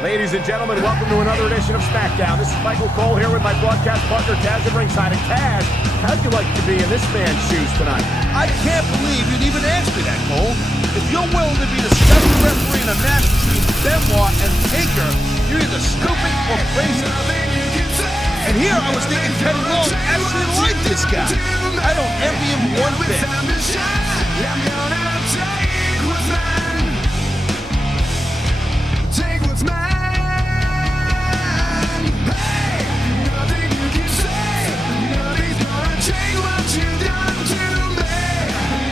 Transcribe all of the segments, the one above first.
Ladies and gentlemen, welcome to another edition of SmackDown. This is Michael Cole here with my broadcast partner, Taz at ringside. And Taz, how'd you like to be in this man's shoes tonight? I can't believe you'd even ask me that, Cole. If you're willing to be the special referee in a match between Benoit and Taker, you're either stupid or crazy. And here I was thinking Teddy Long actually liked this guy. I don't envy him one bit. Take what's mine. Hey, nothing you can say, nothing's gonna change what you've done to me.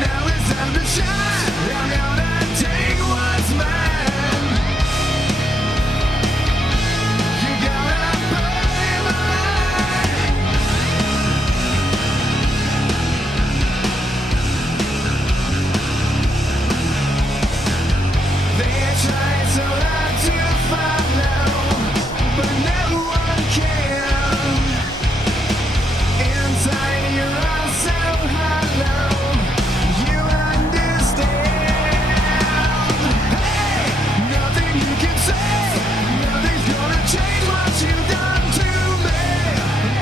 Now it's time to shine. I'm gonna take what's mine. You gotta pay mine. They try so hard to follow, but no one can. Inside you're all so hollow. You understand? Hey, nothing you can say, nothing's gonna change what you've done to me.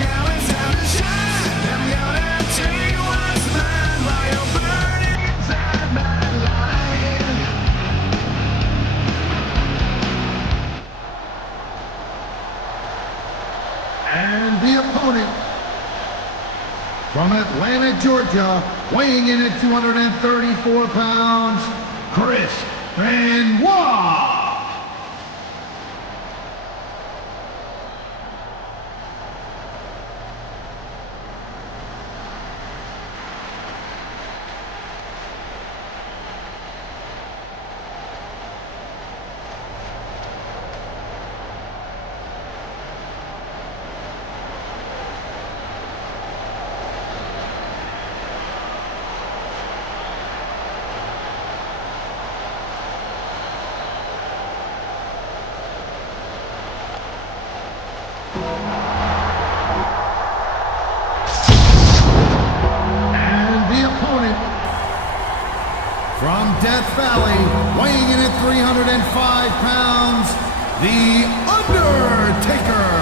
Now it's time to shine. I'm gonna take what's mine while you're burning inside my life. And the opponent from Atlanta, Georgia, weighing in at 234 pounds, Chris Benoit. From Death Valley, weighing in at 305 pounds, the Undertaker.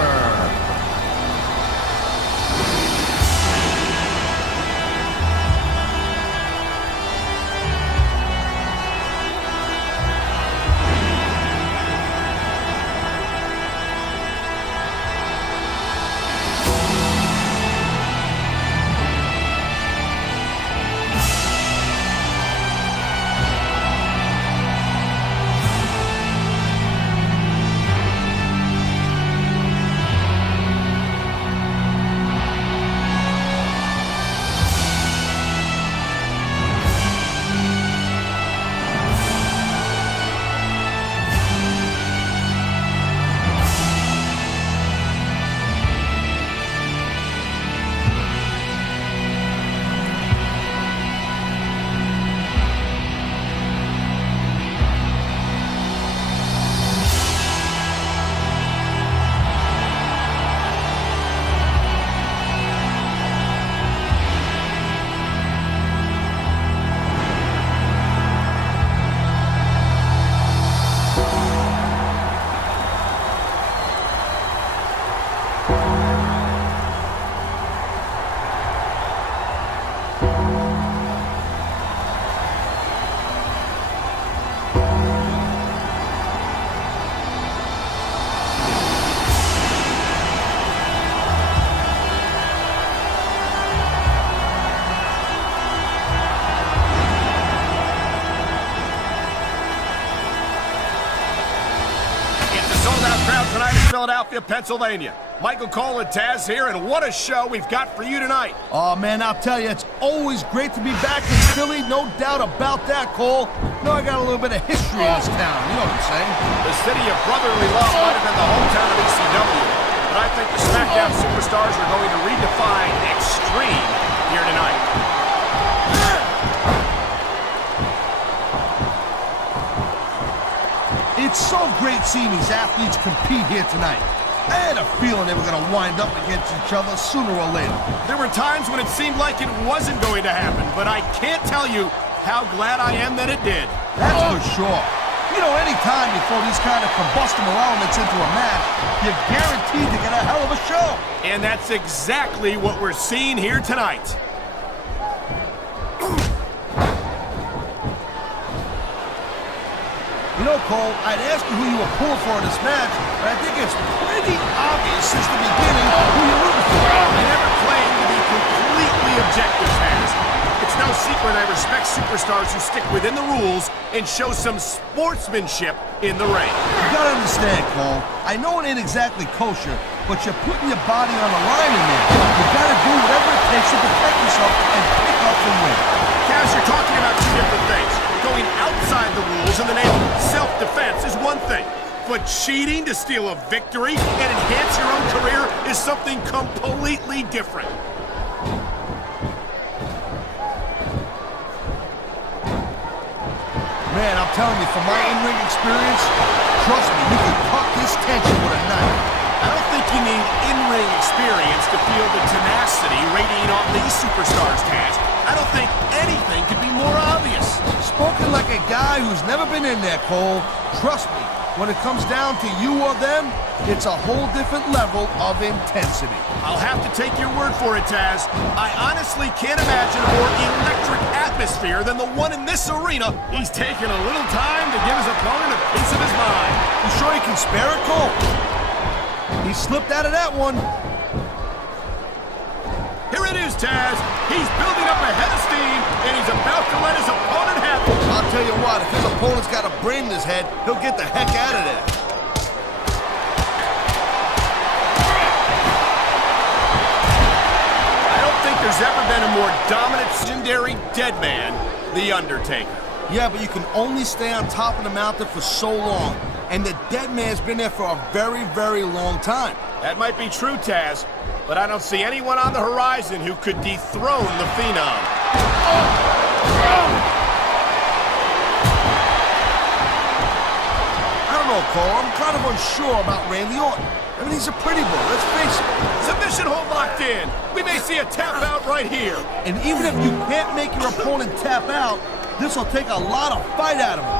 Philadelphia, Pennsylvania. Michael Cole and Taz here, and what a show we've got for you tonight. Oh, man, I'll tell you, it's always great to be back in Philly, no doubt about that, Cole. You know, I got a little bit of history in this town, you know what I'm saying? The city of brotherly love might have been the hometown of ECW, but I think the SmackDown superstars are going to redefine extreme here tonight. It's so great seeing these athletes compete here tonight. I had a feeling they were going to wind up against each other sooner or later. There were times when it seemed like it wasn't going to happen, but I can't tell you how glad I am that it did. That's for sure. You know, anytime you throw these kind of combustible elements into a match, you're guaranteed to get a hell of a show. And that's exactly what we're seeing here tonight. You know, Cole, I'd ask you who you were pulling for in this match, but I think it's pretty obvious since the beginning who you're rooting for. I never claimed to be completely objective, Taz. It's no secret I respect superstars who stick within the rules and show some sportsmanship in the ring. You gotta understand, Cole, I know it ain't exactly kosher, but you're putting your body on the line in there. You gotta do whatever it takes to protect yourself and pick up and win. Kaz, you're talking about two different things. Going outside the rules in the name of self-defense is one thing, but cheating to steal a victory and enhance your own career is something completely different. Man, I'm telling you, from my in-ring experience, trust me, you can cut this tension with a knife. I don't think you need in-ring experience to feel the tenacity radiating off these superstars, Taz. I don't think anything could be more obvious. Spoken like a guy who's never been in there, Cole. Trust me, when it comes down to you or them, it's a whole different level of intensity. I'll have to take your word for it, Taz. I honestly can't imagine a more electric atmosphere than the one in this arena. He's taken a little time to give his opponent a piece of his mind. You sure he can spare it, Cole? He slipped out of that one. Here it is, Taz. He's building up a head of steam, and he's about to let his opponent have it. I'll tell you what, if his opponent's got a brain in his head, he'll get the heck out of there. I don't think there's ever been a more dominant, legendary Deadman, the Undertaker. Yeah, but you can only stay on top of the mountain for so long, and the Deadman's been there for a very, very long time. That might be true, Taz, but I don't see anyone on the horizon who could dethrone the Phenom. I don't know, Cole. I'm kind of unsure about Randy Orton. I mean, he's a pretty boy, let's face it. Submission hold locked in. We may see a tap out right here. And even if you can't make your opponent tap out, this will take a lot of fight out of him.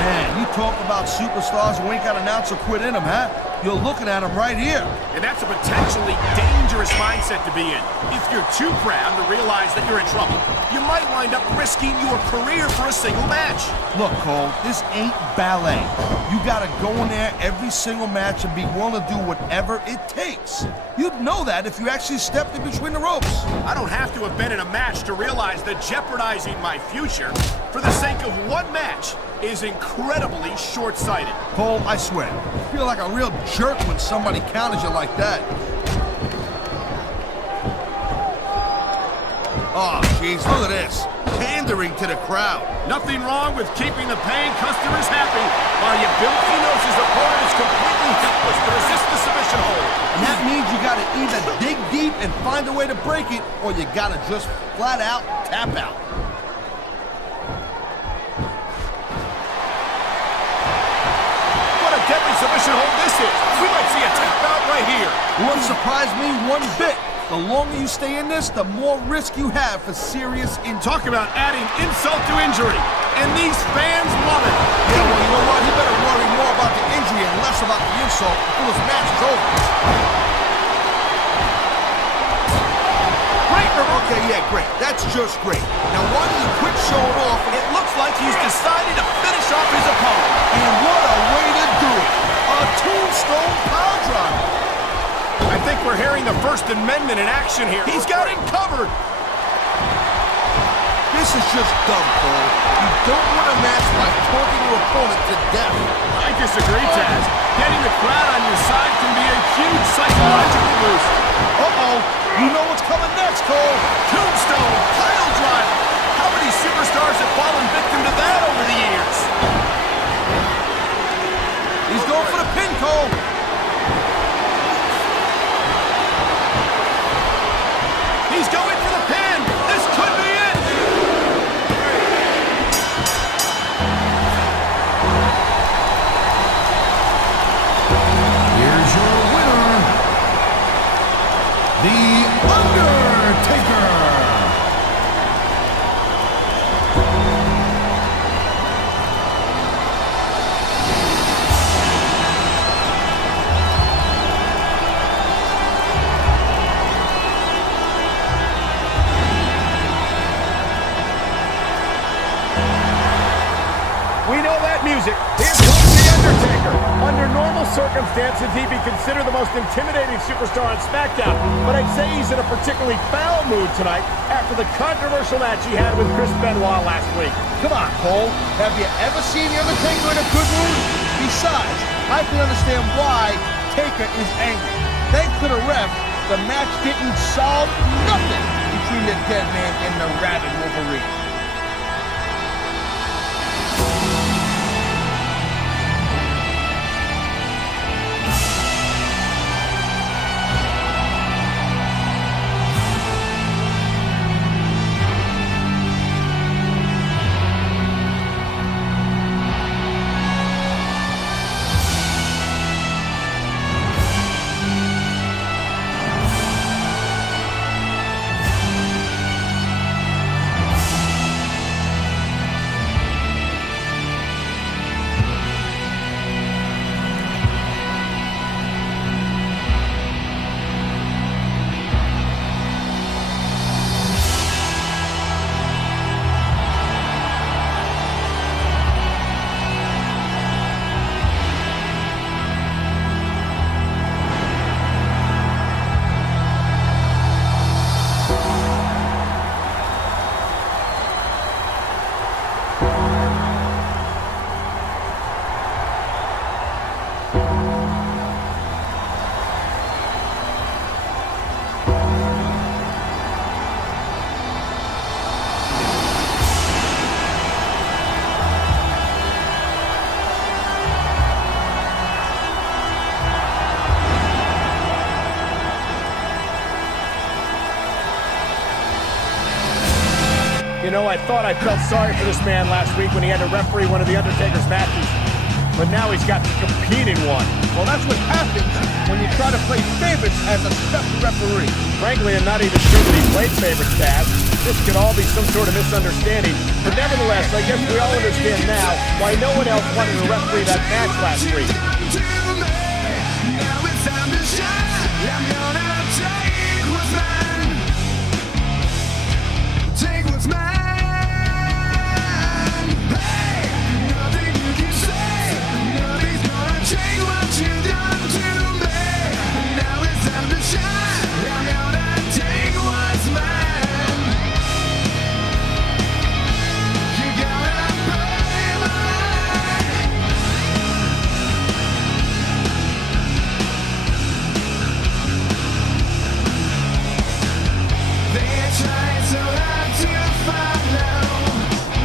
Man, you talk about superstars who ain't got an ounce of quit in them, huh? You're looking at them right here. And that's a potentially dangerous mindset to be in. If you're too proud to realize that you're in trouble, you might wind up risking your career for a single match. Look, Cole, this ain't ballet. You gotta go in there every single match and be willing to do whatever it takes. You'd know that if you actually stepped in between the ropes. I don't have to have been in a match to realize that jeopardizing my future for the sake of one match is incredibly short-sighted. Cole, I swear, you feel like a real jerk when somebody counters you like that. Oh, jeez, look at this. Pandering to the crowd. Nothing wrong with keeping the paying customers happy while you build Finos' opponent is completely helpless to resist the submission hold. And that means you gotta either dig deep and find a way to break it, or you gotta just flat out tap out. What a deadly submission hold this is. We might see a tap out right here. Wouldn't surprise me one bit. The longer you stay in this, the more risk you have for serious injury. Talk about adding insult to injury. And these fans love it. Yeah, well, you know what? He better worry more about the injury and less about the insult until his match is over. Great, okay, yeah, great. That's just great. Now, why don't you quit showing off? It looks like he's decided to finish off his opponent. And what a way to do it. A tombstone power driver. I think we're hearing the First Amendment in action here. He's got him covered. This is just dumb, Cole. You don't win a match by talking your opponent to death. I disagree, Taz. Getting the crowd on your side can be a huge psychological boost. Uh-oh. You know what's coming next, Cole. Tombstone, pile driver. How many superstars have fallen victim to that over the years? He's going for the pin, Cole. He's going for the pin. This could be it. Here's your winner, The Undertaker. those circumstances, he'd be considered the most intimidating superstar on SmackDown. But I'd say he's in a particularly foul mood tonight after the controversial match he had with Benoit last week. Come on, Cole. Have you ever seen The Undertaker in a good mood? Besides, I can understand why Taker is angry. Thanks to the ref, the match didn't solve nothing between the Deadman and the Rabid Wolverine. You know, I thought I felt sorry for this man last week when he had to referee one of the Undertaker's matches. But now he's got to compete in one. Well, that's what happens when you try to play favorites as a special referee. Frankly, I'm not even sure that he played favorites, Taz. This could all be some sort of misunderstanding. But nevertheless, I guess we all understand now why no one else wanted to referee that match last week. Now it's time to shine. I'm gonna take what's mine. Take what's mine. Hey, nothing you can say. Nothing's gonna change what you've done to me. Now it's time to shine. I'm gonna take what's mine. You gotta pay mine. They try so hard to follow,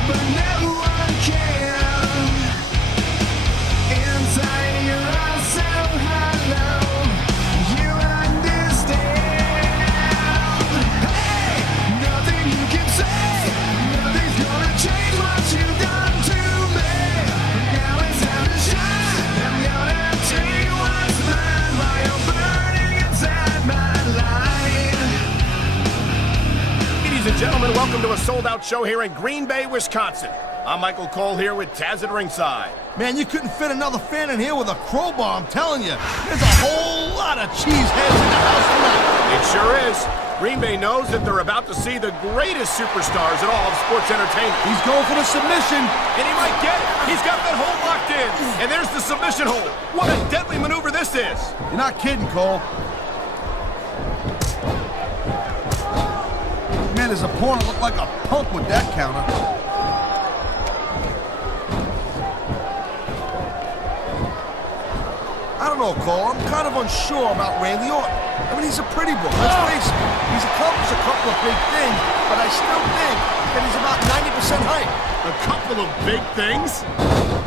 but no one can. Inside you're all so hollow. You understand? Hey, nothing you can say. Nothing's gonna change what you've done to me. Now it's time to shine. I'm gonna take what's mine while you're burning inside my life. Ladies and gentlemen, welcome to a sold-out show here in Green Bay, Wisconsin. I'm Michael Cole here with Taz at ringside. Man, you couldn't fit another fan in here with a crowbar, I'm telling you. There's a whole lot of cheeseheads in the house tonight. It sure is. Green Bay knows that they're about to see the greatest superstars in all of sports entertainment. He's going for the submission. And he might get it. He's got that hold locked in. And there's the submission hold. What a deadly maneuver this is. You're not kidding, Cole. Man, his opponent looked like a punk with that counter. I don't know, Cole. I'm kind of unsure about Randy Orton. I mean, he's a pretty boy. Let's face it. He's accomplished a couple of big things, but I still think that he's about 90% hype. A couple of big things?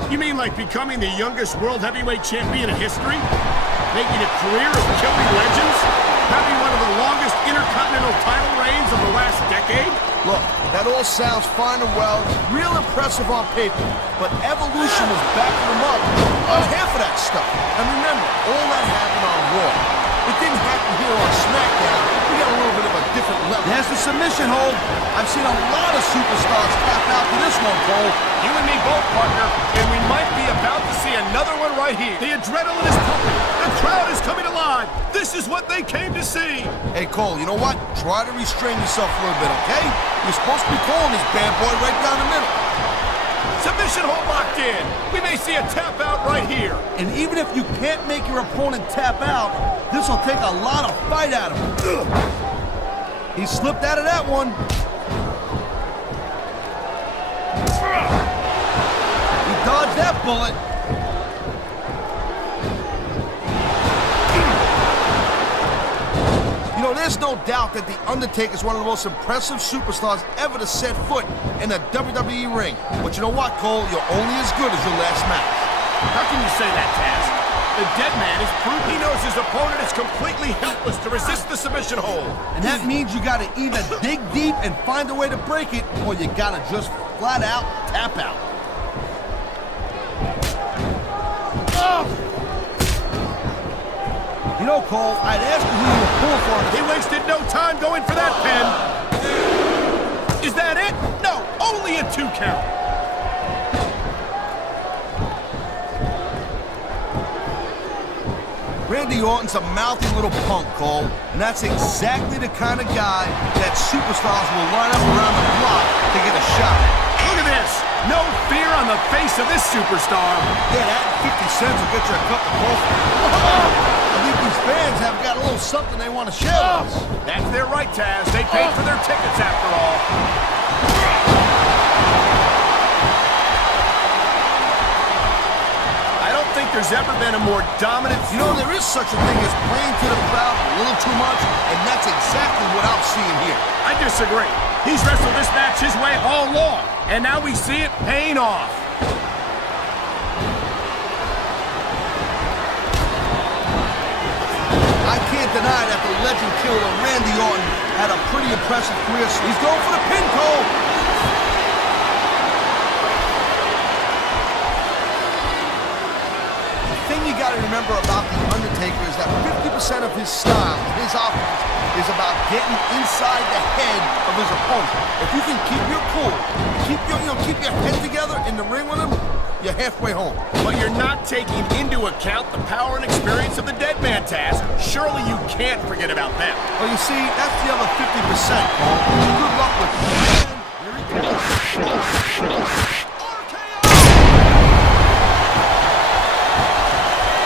You mean like becoming the youngest world heavyweight champion in history? Making a career of killing legends? Having one of the longest intercontinental title reigns of the last decade? Look, that all sounds fine and well, real impressive on paper, but Evolution was backing him up on half of that stuff. And remember, all that happened on Raw. It didn't happen here on SmackDown. We got a little bit of a different level. There's the submission hold. I've seen a lot of superstars tap out to this one, Cole. You and me both, partner, and we might be about to see another one right here. The adrenaline is pumping. The crowd is coming alive. This is what they came to see. Hey, Cole, you know what? Try to restrain yourself a little bit, okay? You're supposed to be calling this bad boy right down the middle. Submission hold locked in. We may see a tap out right here. And even if you can't make your opponent tap out, this will take a lot of fight out of him. He slipped out of that one. He dodged that bullet. You know, there's no doubt that The Undertaker is one of the most impressive superstars ever to set foot in a WWE ring. But you know what, Cole? You're only as good as your last match. How can you say that, Taz? The Deadman has proved he knows his opponent is completely helpless to resist the submission hold. And that means you gotta either dig deep and find a way to break it, or you gotta just flat out tap out. You know, Cole, I'd ask you who you were pulling for. He wasted no time going for that pin. Is that it? No, only a 2 count. Randy Orton's a mouthy little punk, Cole, and that's exactly the kind of guy that superstars will line up around the block to get a shot at. Look at this. No fear on the face of this superstar. Yeah, that 50 cents will get you a cup of coffee. I think these fans have got a little something they want to share with us. That's their right, Taz. They paid for their tickets after all. I don't think there's ever been a more dominant... You know, there is such a thing as playing to the crowd a little too much, and that's exactly what I'm seeing here. I disagree. He's wrestled this match his way all along, and now we see it paying off. I can't deny that the legend killer Randy Orton had a pretty impressive career. So he's going for the pin, Cole. The thing you got to remember about The Undertaker is that 50% of his style, his offense, is about getting inside the head of his opponent. If you can keep your cool, keep your head together in the ring with him, you're halfway home. But you're not taking into account the power and experience of the Deadman, Taz. Surely you can't forget about them. Well, you see, that's the other 50%, Cole. Good luck with it. Here he comes.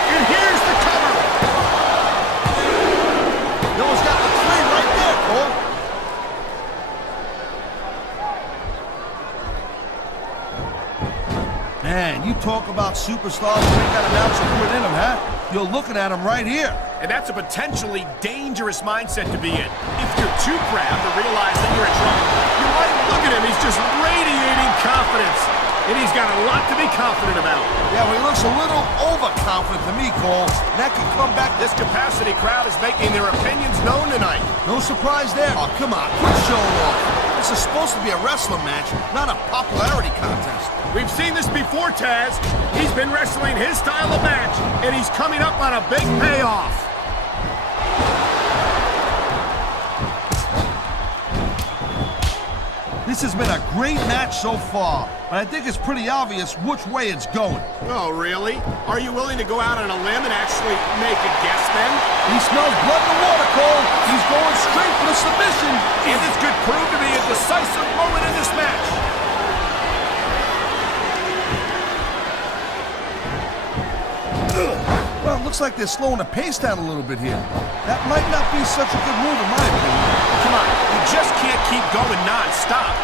And here's the cover. You almost got the 3 right there, Cole. Man, you talk about superstars who ain't got an ounce of fluid in them, huh? You're looking at them right here. And that's a potentially dangerous mindset to be in. If you're too proud to realize that you're in trouble, you might look at him, he's just radiating confidence. And he's got a lot to be confident about. Yeah, well, he looks a little overconfident to me, Cole. And that could come back. This capacity crowd is making their opinions known tonight. No surprise there. Oh, come on, quit showing off. This is supposed to be a wrestling match, not a popularity contest. We've seen this before, Taz. He's been wrestling his style of match, and he's coming up on a big payoff. This has been a great match so far, but I think it's pretty obvious which way it's going. Oh, really? Are you willing to go out on a limb and actually make a guess then? He smells blood in the water, Cole. He's going straight for the submission. And this could prove to be a decisive moment in this match. Well, it looks like they're slowing the pace down a little bit here. That might not be such a good move in my opinion. Come on, you just can't keep going non-stop.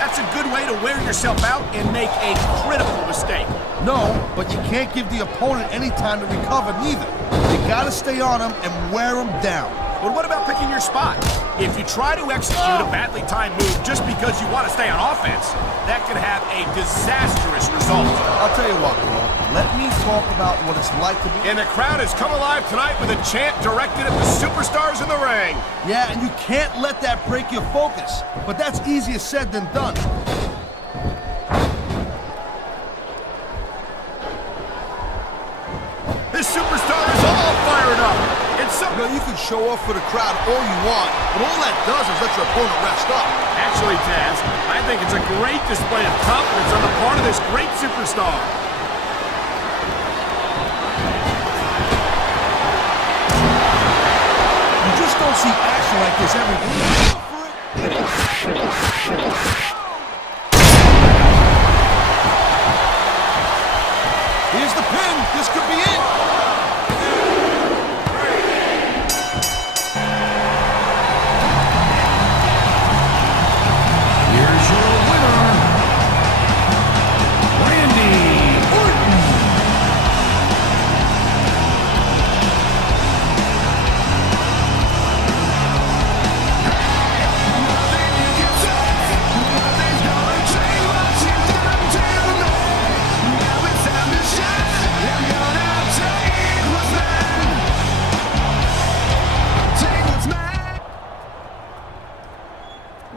That's a good way to wear yourself out and make a critical mistake. No, but you can't give the opponent any time to recover neither. You gotta stay on him and wear him down. But what about picking your spot? If you try to execute a badly timed move just because you want to stay on offense, that could have a disastrous result. I'll tell you what, Cole. Let me talk about what it's like to be... And the crowd has come alive tonight with a chant directed at the superstars in the ring. Yeah, and you can't let that break your focus. But that's easier said than done. This superstar is all fired up. It's so... You know, you can show off for the crowd all you want, but all that does is let your opponent rest up. Actually, Taz, I think it's a great display of confidence on the part of this great superstar. You just don't see action like this every week.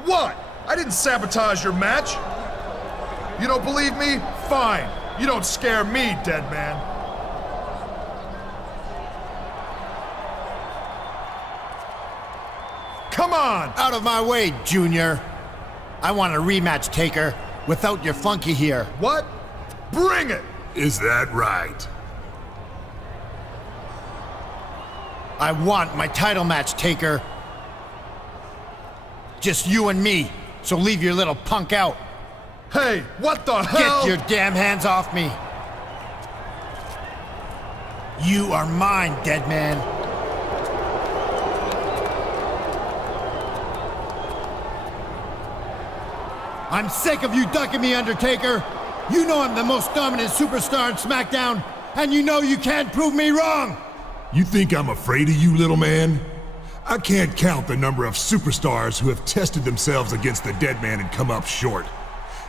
What? I didn't sabotage your match. You don't believe me? Fine. You don't scare me, Deadman. Come on! Out of my way, Junior. I want a rematch, Taker, without your flunky here. What? Bring it! Is that right? I want my title match, Taker. Just you and me, so leave your little punk out. Hey, what the hell? Get your damn hands off me. You are mine, Deadman. I'm sick of you ducking me, Undertaker. You know I'm the most dominant superstar in SmackDown, and you know you can't prove me wrong. You think I'm afraid of you, little man? I can't count the number of superstars who have tested themselves against the Deadman and come up short.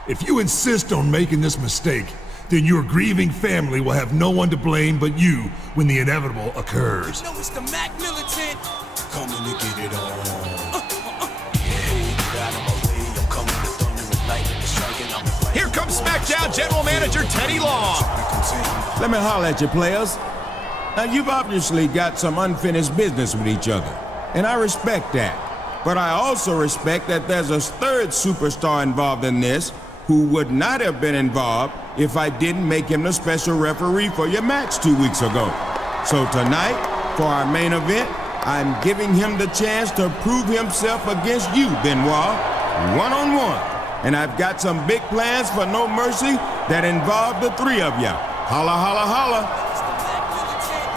If you insist on making this mistake, then your grieving family will have no one to blame but you when the inevitable occurs. No, it's the Mac Militant. Coming to get it on. Here comes SmackDown General Manager Teddy Long. Let me holler at you, players. Now, you've obviously got some unfinished business with each other, and I respect that. But I also respect that there's a third superstar involved in this who would not have been involved if I didn't make him the special referee for your match 2 weeks ago. So tonight, for our main event, I'm giving him the chance to prove himself against you, Benoit, one-on-one. And I've got some big plans for No Mercy that involve the three of you. Holla, holla, holla.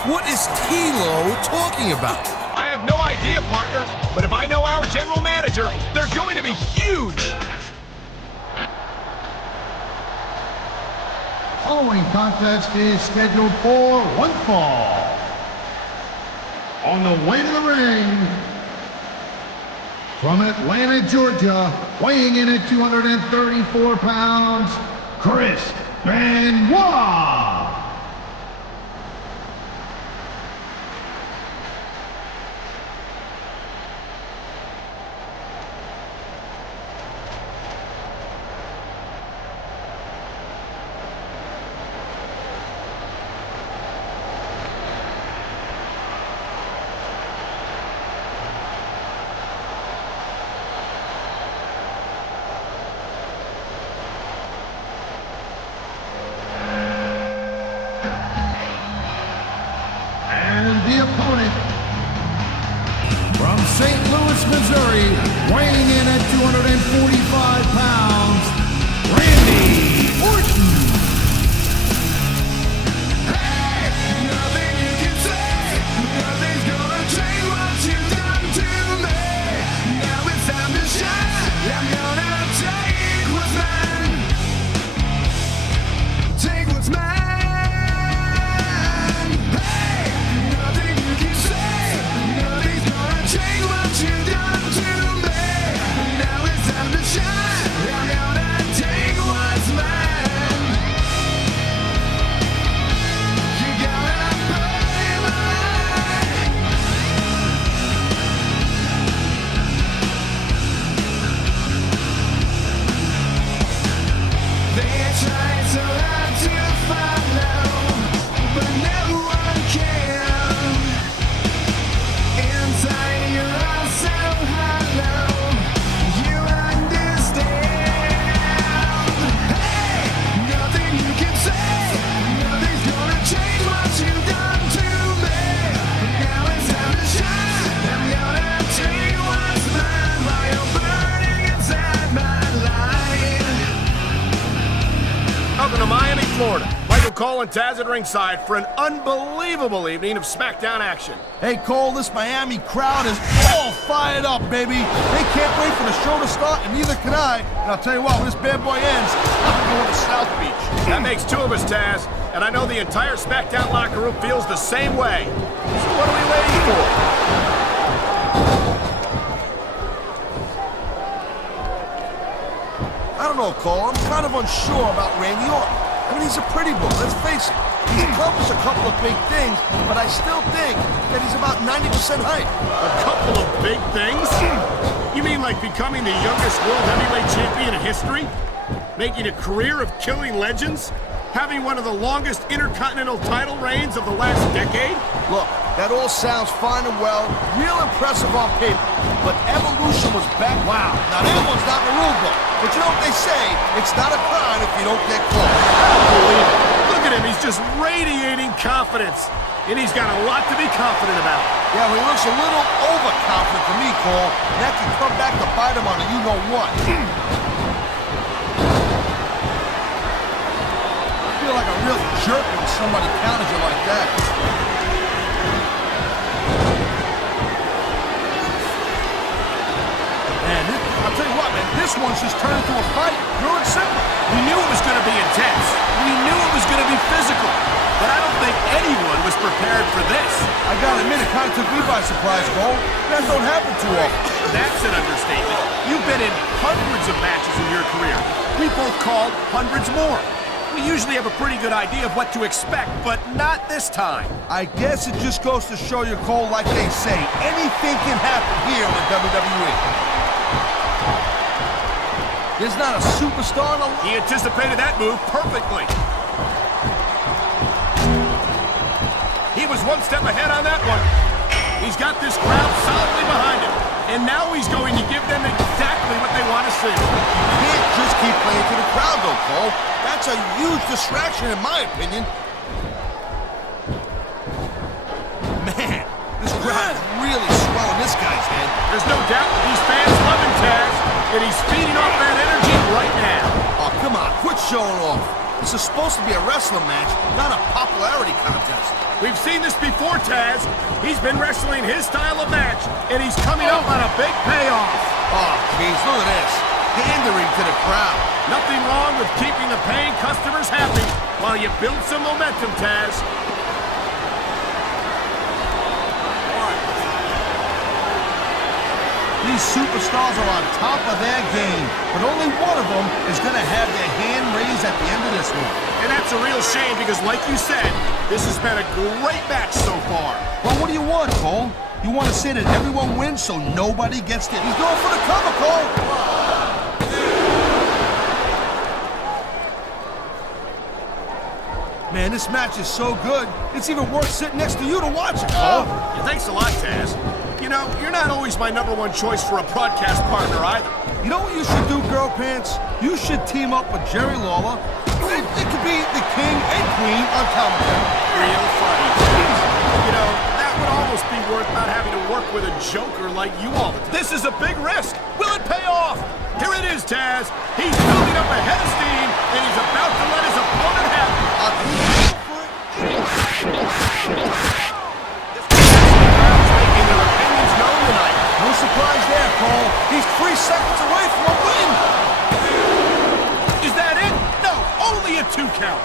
What is T-Lo talking about? I have no idea, partner, but if I know our general manager, they're going to be huge. Following contest is scheduled for one fall. On the way to the ring, from Atlanta, Georgia, weighing in at 234 pounds, Chris Benoit. The opponent from St. Louis, Missouri, weighing in at 245 pounds, Randy Orton. Hey, nothing you can say, nothing's gonna change what you've done to me. Now it's time to shine. I'm gonna take what's mine. Take what's mine. Florida. Michael Cole and Taz at ringside for an unbelievable evening of SmackDown action. Hey, Cole, this Miami crowd is all fired up, baby. They can't wait for the show to start, and neither can I. And I'll tell you what, when this bad boy ends, I'm going to South Beach. That makes two of us, Taz, and I know the entire SmackDown locker room feels the same way. So what are we waiting for? I don't know, Cole. I'm kind of unsure about Randy Orton. I mean, he's a pretty boy, let's face it. He's accomplished a couple of big things, but I still think that he's about 90% hype. A couple of big things? You mean like becoming the youngest world heavyweight champion in history? Making a career of killing legends? Having one of the longest intercontinental title reigns of the last decade? Look, that all sounds fine and well, real impressive on paper, but Evolution was back. Wow. Now that one's not in the rule book, but you know what they say, it's not a crime if you don't get caught. I don't believe it. Look at him, he's just radiating confidence. And he's got a lot to be confident about. Yeah, well, he looks a little overconfident to me, Cole, and that can come back to bite him on a you-know-what. I feel like a real jerk when somebody counters you like that. Man, I'll tell you what, man, this one's just turned into a fight. Pure and simple. We knew it was going to be intense. We knew it was going to be physical. But I don't think anyone was prepared for this. I gotta admit, it kind of took me by surprise, Cole. That don't happen too often. That's an understatement. You've been in hundreds of matches in your career. We both called hundreds more. We usually have a pretty good idea of what to expect, but not this time. I guess it just goes to show you, Cole, like they say, anything can happen here in the WWE. There's not a superstar in the... He anticipated that move perfectly. He was one step ahead on that one. He's got this crowd solidly behind him. And now he's going to give them exactly what they want to see. You can't just keep playing to the crowd, though, Cole. That's a huge distraction, in my opinion. Man, this crowd is really swelling this guy's head. There's no doubt that these fans love him, Taz. And he's feeding off that energy right now. Oh, come on, quit showing off. This is supposed to be a wrestling match, not a popularity contest. We've seen this before, Taz. He's been wrestling his style of match, and he's coming up on a big payoff. Oh, jeez, look at this. Pandering to the crowd. Nothing wrong with keeping the paying customers happy while you build some momentum, Taz. These superstars are on top of their game, but only one of them is going to have their hand raised at the end of this one. And that's a real shame because, like you said, this has been a great match so far. Well, what do you want, Cole? You want to say that everyone wins so nobody gets it? He's going for the cover, Cole! Man, this match is so good, it's even worth sitting next to you to watch it, Cole. Yeah, thanks a lot, Taz. You know, you're not always my #1 choice for a broadcast partner either. You know what you should do, Girl Pants? You should team up with Jerry Lawler. It could be the king and queen on commentary. Real funny. You know, that would almost be worth not having to work with a joker like you all the time. This is a big risk. Will it pay off? Here it is, Taz. He's building up a head of steam, and he's about to let his opponent have it. Making their opinions known tonight. No surprise there, Cole. He's 3 seconds away from a win. Is that it? No, only a 2 count.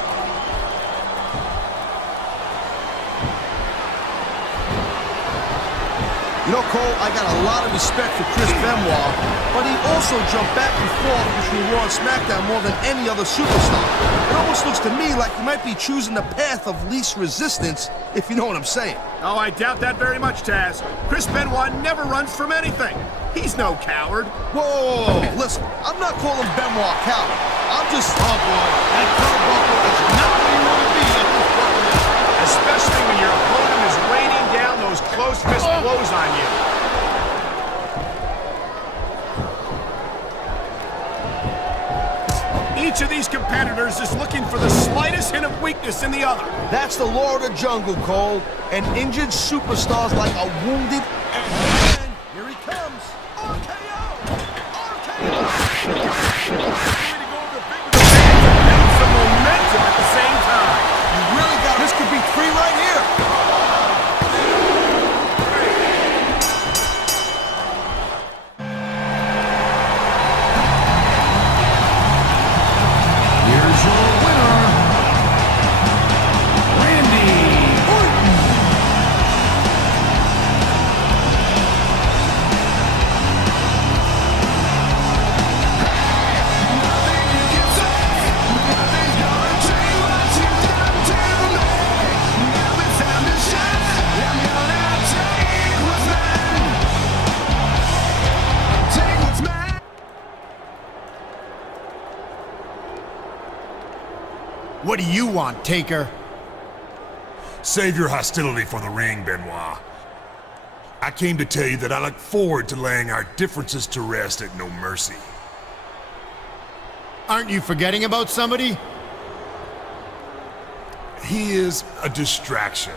You know, Cole, I got a lot of respect for Chris Benoit, but he also jumped back and forth between Raw and SmackDown more than any other superstar. It almost looks to me like he might be choosing the path of least resistance, if you know what I'm saying. Oh, I doubt that very much, Taz. Chris Benoit never runs from anything. He's no coward. Whoa, listen, I'm not calling Benoit a coward. I'm just, oh boy, that turnbuckle is not where you want to be at this point. Especially when your opponent is raining down those close fist blows on you. Each of these competitors is looking for the slightest hint of weakness in the other. That's the law of the jungle, Cole. And injured superstars like a wounded... And here he comes. RKO! Build some momentum at the same time. You really got... This could be 3 right here. Here's your winner, Randy Orton. What do you want, Taker? Save your hostility for the ring, Benoit. I came to tell you that I look forward to laying our differences to rest at No Mercy. Aren't you forgetting about somebody? He is a distraction.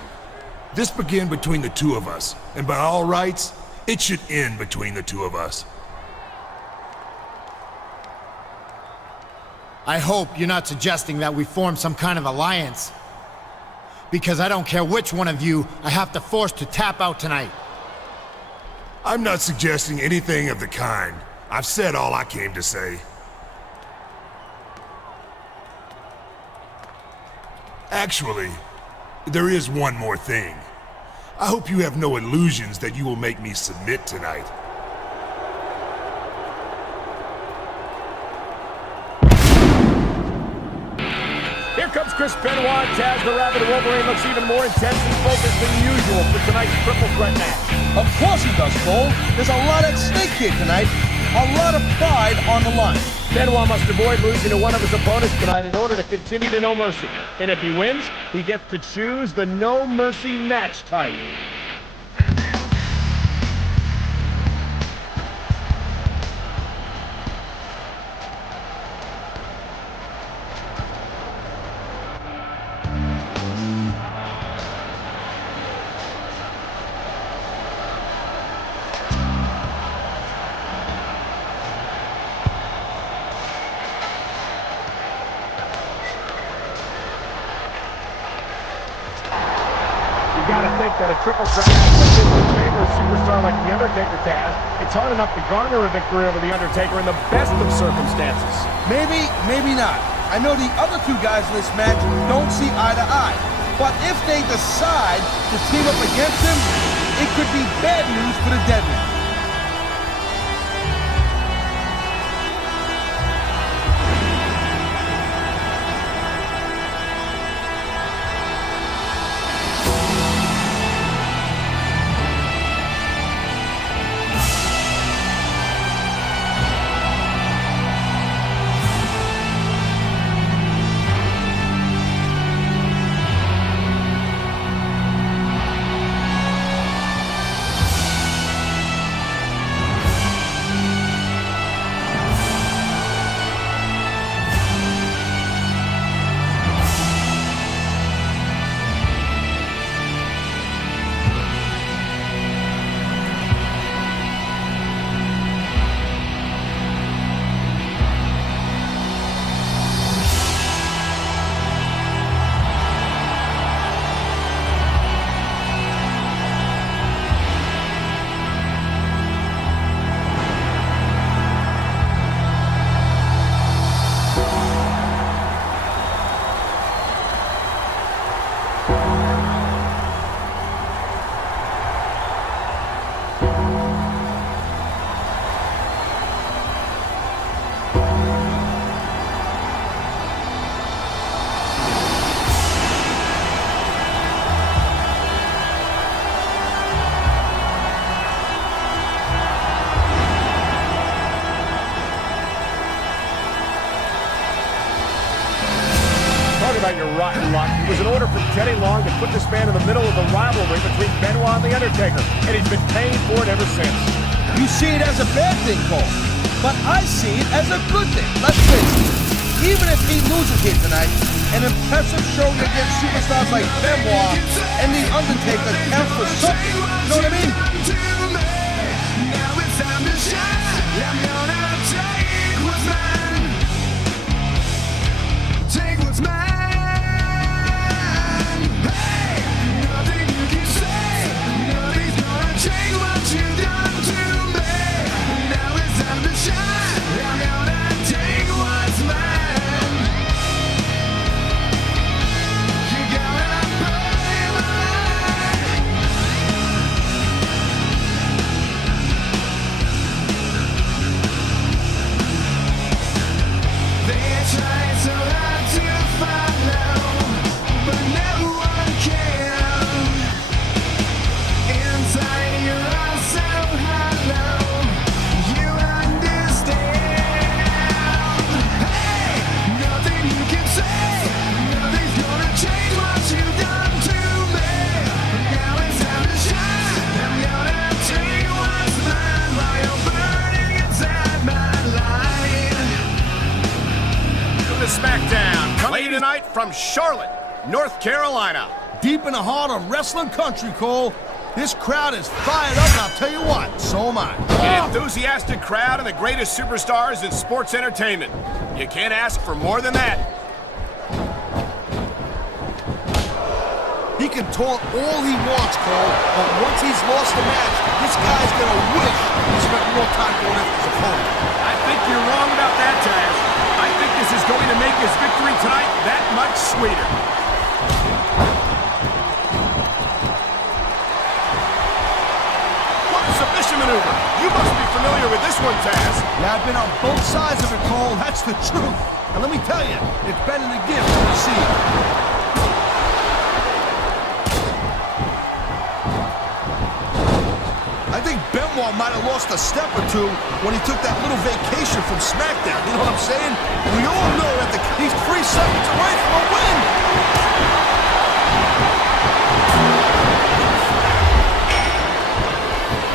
This began between the two of us, and by all rights, it should end between the two of us. I hope you're not suggesting that we form some kind of alliance. Because I don't care which one of you I have to force to tap out tonight. I'm not suggesting anything of the kind. I've said all I came to say. Actually, there is one more thing. I hope you have no illusions that you will make me submit tonight. Here comes Chris Benoit. Taz the Rabid Wolverine looks even more intense and focused than usual for tonight's triple threat match. Of course he does, Cole. There's a lot at stake here tonight. A lot of pride on the line. Benoit must avoid losing to one of his opponents tonight in order to continue to No Mercy. And if he wins, he gets to choose the No Mercy match type. You gotta think that a triple threat match like this would favor a superstar like The Undertaker, Taz. It's hard enough to garner a victory over The Undertaker in the best of circumstances. Maybe, maybe not. I know the other two guys in this match don't see eye to eye. But if they decide to team up against him, it could be bad news for the Deadman. About your rotten luck. It was an order from Teddy Long to put this man in the middle of the rivalry between Benoit and The Undertaker, and he's been paying for it ever since. You see it as a bad thing, Cole. But I see it as a good thing. Let's face it. Even if he loses here tonight, an impressive showing against superstars like Benoit and The Undertaker counts for something. You know what I mean? Now it's time to shine. I'm gonna take what's mine. Take what's mine. Hey, nothing you can say. Nothing's gonna change what you've done to me. Now it's time to shine. I'm gonna take what's mine. You gotta play my life. from Charlotte, North Carolina. Deep in the heart of wrestling country, Cole. This crowd is fired up, and I'll tell you what, so am I. An enthusiastic crowd and the greatest superstars in sports entertainment. You can't ask for more than that. He can taunt all he wants, Cole, but once he's lost the match, this guy's gonna wish he spent more time going after his opponent. I think you're wrong about that, Taz. I think this is going to make his victory tonight that much sweeter. What a submission maneuver. You must be familiar with this one, Taz. Yeah, I've been on both sides of it, Cole. That's the truth. And let me tell you, it's better to give than receive. I think Benoit might have lost a step or two when he took that little vacation from SmackDown. You know what I'm saying? We all know that he's 3 seconds away from a win.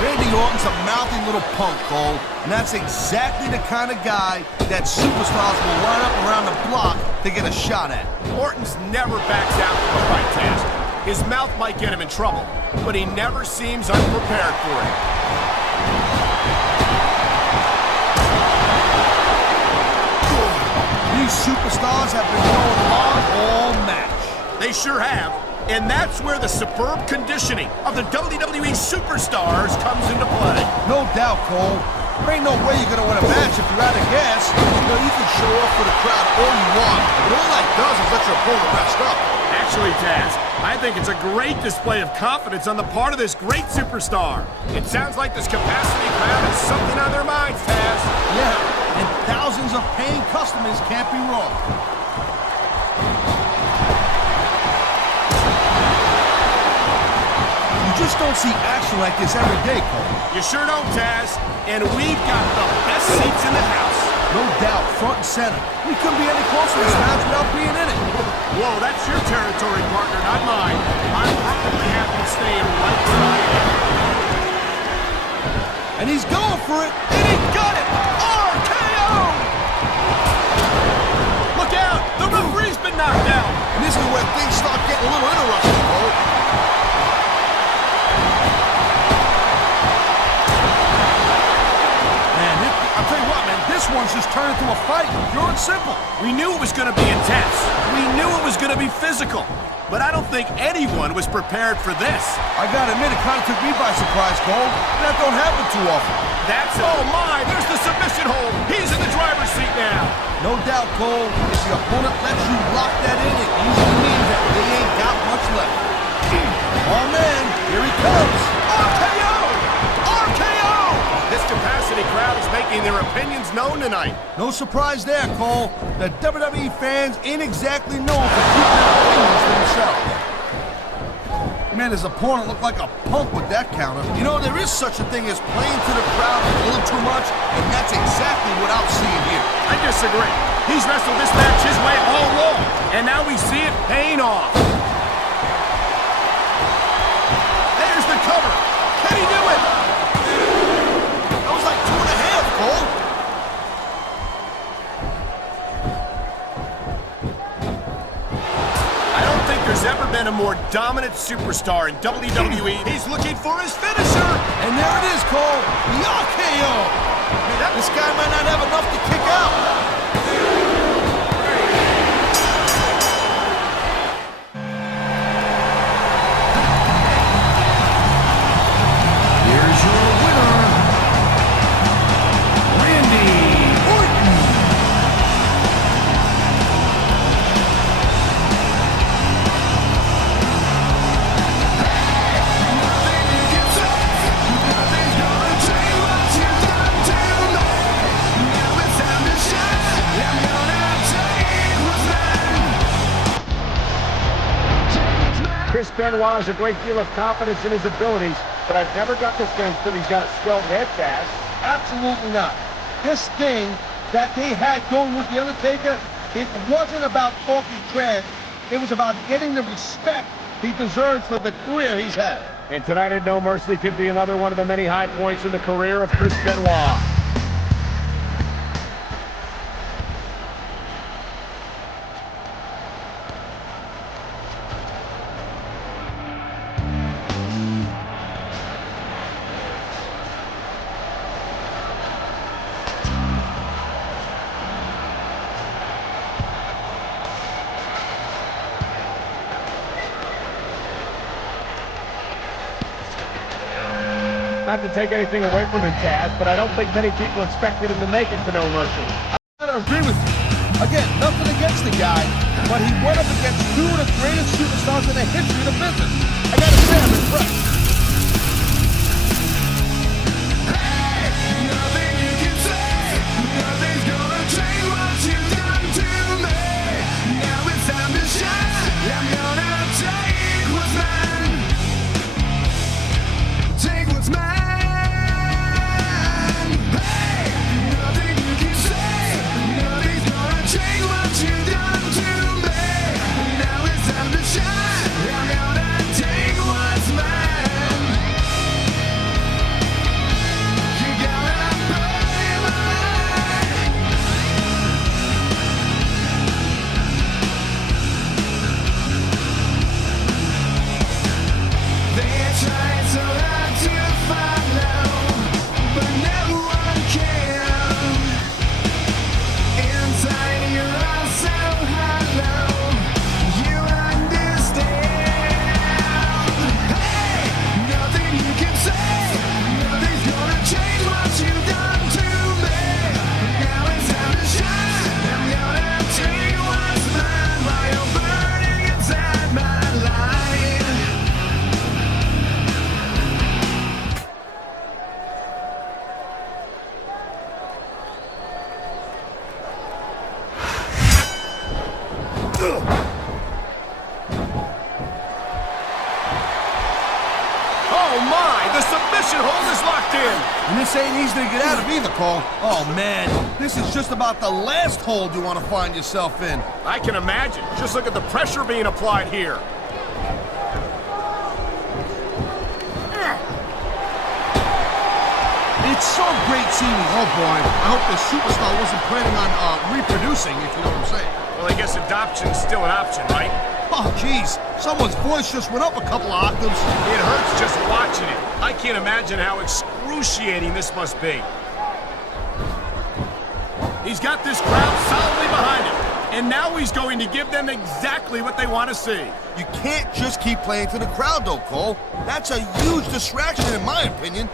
Randy Orton's a mouthy little punk, Cole, and that's exactly the kind of guy that superstars will line up around the block to get a shot at. Orton's never backed down from a fight, Taz. His mouth might get him in trouble, but he never seems unprepared for it. These superstars have been going hard all match. They sure have, and that's where the superb conditioning of the WWE superstars comes into play. No doubt, Cole. There ain't no way you're gonna win a match if you're out of gas. You know, you can show off for the crowd all you want, but all that does is let your opponent rest up. Actually, Taz, I think it's a great display of confidence on the part of this great superstar. It sounds like this capacity crowd has something on their minds, Taz. Yeah, and thousands of paying customers can't be wrong. You just don't see action like this every day, Cole. You sure don't, Taz. And we've got the best seats in the house. No doubt, front and center. We couldn't be any closer to this match without being in it. Whoa, that's your territory, partner, not mine. I'm probably happy to stay right where I am. And he's going for it, and he got it! RKO! Look out! The referee's been knocked out! And this is where things start getting a little interesting, Cole. I'll tell you what, man, this one's just turned into a fight, pure and simple. We knew it was going to be intense. We knew it was going to be physical. But I don't think anyone was prepared for this. I gotta admit, it kind of took me by surprise, Cole. That don't happen too often. That's it. Oh my, there's the submission hold. He's in the driver's seat now. No doubt, Cole. If the opponent lets you lock that in, it usually means that they ain't got much left. Oh man, here he comes. RKO! RKO! This capacity crowd is making their opinions known tonight. No surprise there, Cole. The WWE fans ain't exactly known for keeping their opinions to themselves. Man, his opponent looked like a punk with that counter. You know, there is such a thing as playing to the crowd a little too much, and that's exactly what I'm seeing here. I disagree. He's wrestled this match his way all along, and now we see it paying off. There's the cover. Can he do it? That was like 2.5, Cole. I don't think there's ever been a more dominant superstar in WWE. He's looking for his finisher. And there it is, Cole. The RKO. Man, this guy might not have enough to kick out. Here's your winner, Randy Orton. Chris Benoit has a great deal of confidence in his abilities, but I've never got the sense that he's got a skilled head, Taz. Absolutely not. This thing that they had going with The Undertaker, it wasn't about talking trash. It was about getting the respect he deserves for the career he's had. And tonight at No Mercy could be another one of the many high points in the career of Chris Benoit. Not to take anything away from him, Taz, but I don't think many people expected him to make it to No Mercy. I don't agree with you. Again, nothing against the guy, but he went up against two of the greatest superstars in the history of the business. I gotta say, I'm impressed. Nothing you can say, nothing's gonna change what you've done to me. Now it's time to shine. I'm gonna take what's mine. Take what's mine. Hey, nothing you can say, nothing's gonna change what you've done to me. Now it's time to shine. I'm gonna take what's mine. You gotta put in mine. They're trying so hard to follow, but no one can. Inside you're all so hollow, you understand. Hey, nothing you can say, nothing's gonna change what you've done to me. Now it's time to shine. I'm gonna take what's mine while you're burning inside my life. Oh my, the submission hold is locked in. And this ain't easy to get out of either, Cole. Oh, man. This is just about the last hold you want to find yourself in. I can imagine. Just look at the pressure being applied here. It's so great seeing you. Oh, boy. I hope the superstar wasn't planning on reproducing, if you know what I'm saying. Well, I guess adoption's still an option, right? Oh, jeez. Someone's voice just went up a couple of octaves. It hurts just watching it. I can't imagine how excruciating this must be. He's got this crowd solidly behind him. And now he's going to give them exactly what they want to see. You can't just keep playing to the crowd, though, Cole. That's a huge distraction, in my opinion.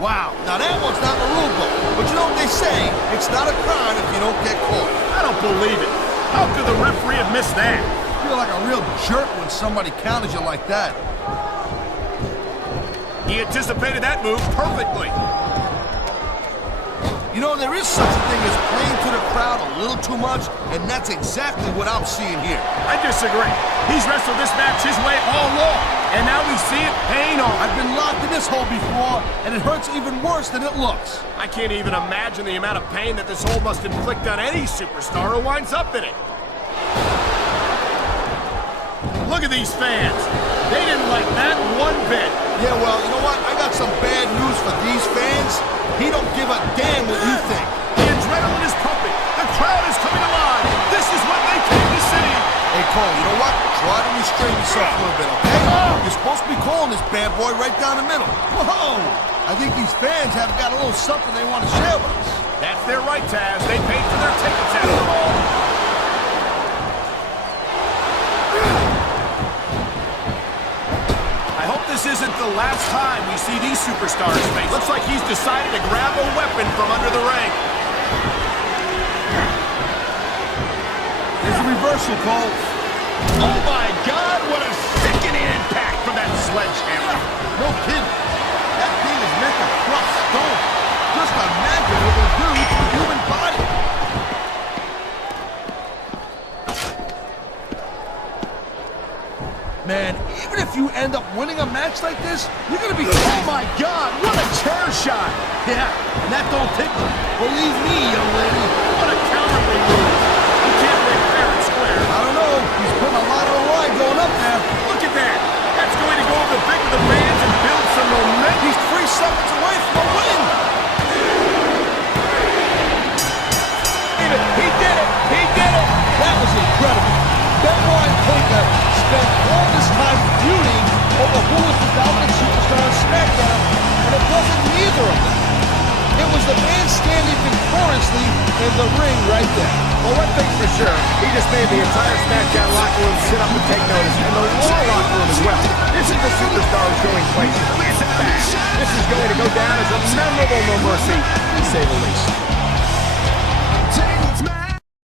Wow. Now, that one's not in the rule book. But you know what they say? It's not a crime if you don't get caught. I don't believe it. How could the referee have missed that? You feel like a real jerk when somebody counters you like that. He anticipated that move perfectly. You know, there is such a thing as playing to the crowd a little too much, and that's exactly what I'm seeing here. I disagree. He's wrestled this match his way all along, and now we see it paying off. I've been locked in this hole before, and it hurts even worse than it looks. I can't even imagine the amount of pain that this hole must inflict on any superstar who winds up in it. Look at these fans. They didn't like that one bit. Yeah, well, you know what? I got some bad news for these fans. He don't give a damn what you think. The adrenaline is pumping. The crowd is coming alive. This is what they came to see. Hey, Cole, you know what? Try to restrain yourself a little bit, okay? You're supposed to be calling this bad boy right down the middle. Whoa! I think these fans have got a little something they want to share with us. That's their right, Taz. They paid for their tickets after all. I hope this isn't the last time we see these superstars face. Looks like he's decided to grab a weapon from under the ring. There's a reversal, Cole. Oh my God, what a sickening impact from that sledgehammer. No kidding. That thing is meant to crush stone. Just imagine what it will do to the human body. Man, even if you end up winning a match like this, you're gonna be... Oh my God, what a chair shot. Yeah, and that don't tickle. Believe me, young lady. What a counterfeit move. You can't win fair and square. I don't know. He's putting a lot on the line going up there. Look at that. That's going to go over big with the fans and build some momentum. He's 3 seconds away from a win. He did it. He did it. That was incredible. Benoit and Taker spent all this time feuding over who was the dominant superstar on SmackDown, and it wasn't neither of them. It was the man standing victoriously in the ring right there. Well, one thing's for sure, he just made the entire SmackDown locker room sit up and take notice, and the Raw locker room as well. This is the superstar showing places. It's a fact. This is going to go down as a memorable No Mercy, to say the least. Take what's mine.